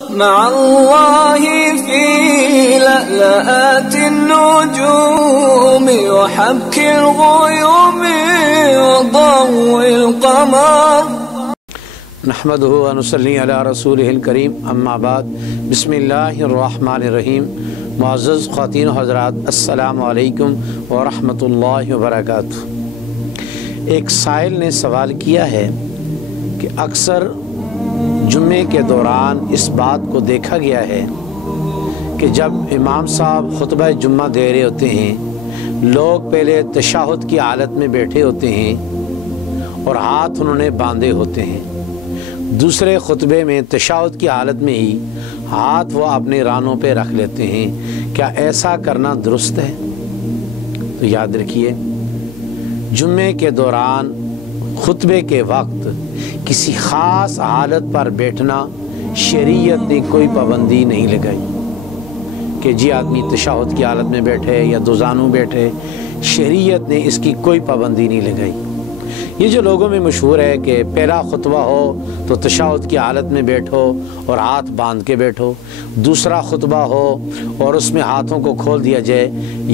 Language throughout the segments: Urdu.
مع الله في لألآت النجوم وحبك الغيوم وضوء القمر نحمده ونصلي على رسوله الكريم اما بعد بسم اللہ الرحمن الرحیم۔ معزز خواتین و حضرات، السلام علیکم ورحمۃ اللہ وبرکاتہ۔ ایک سائل نے سوال کیا ہے کہ اکثر جمعے کے دوران اس بات کو دیکھا گیا ہے کہ جب امام صاحب خطبہ جمعہ دے رہے ہوتے ہیں، لوگ پہلے تشہد کی حالت میں بیٹھے ہوتے ہیں اور ہاتھ انہوں نے باندھے ہوتے ہیں، دوسرے خطبے میں تشہد کی حالت میں ہی ہاتھ وہ اپنے رانوں پہ رکھ لیتے ہیں۔ کیا ایسا کرنا درست ہے؟ تو یاد رکھیے، جمعے کے دوران خطبے کے وقت کسی خاص حالت پر بیٹھنا شریعت نے کوئی پابندی نہیں لگائی کہ جی آدمی تشہد کی حالت میں بیٹھے یا دوزانوں بیٹھے، شریعت نے اس کی کوئی پابندی نہیں لگائی۔ یہ جو لوگوں میں مشہور ہے کہ پہلا خطبہ ہو تو تشہد کی حالت میں بیٹھو اور ہاتھ باندھ کے بیٹھو، دوسرا خطبہ ہو اور اس میں ہاتھوں کو کھول دیا جائے،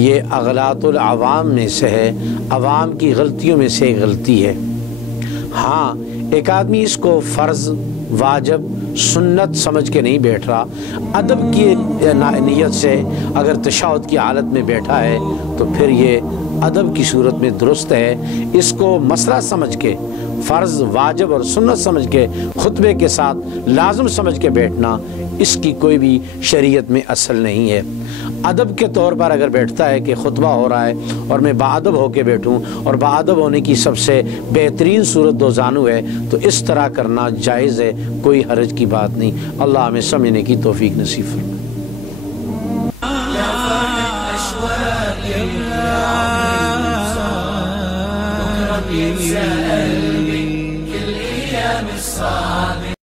یہ اغلاط العوام میں سے ہے، عوام کی غلطیوں میں سے ایک غلطی ہے۔ ہاں، ایک آدمی اس کو فرض، واجب، سنت سمجھ کے نہیں بیٹھ رہا، ادب کی نیت سے اگر تشہد کی حالت میں بیٹھا ہے تو پھر یہ ادب کی صورت میں درست ہے۔ اس کو مسئلہ سمجھ کے، فرض، واجب اور سنت سمجھ کے، خطبے کے ساتھ لازم سمجھ کے بیٹھنا، اس کی کوئی بھی شریعت میں اصل نہیں ہے۔ ادب کے طور پر اگر بیٹھتا ہے کہ خطبہ ہو رہا ہے اور میں باادب ہو کے بیٹھوں، اور باادب ہونے کی سب سے بہترین صورت دوزانو ہے، تو اس طرح کرنا جائز ہے، کوئی حرج کی بات نہیں۔ اللہ ہمیں سمجھنے کی توفیق نصیب فرمائے۔ يتساءل من كل أيام الصعب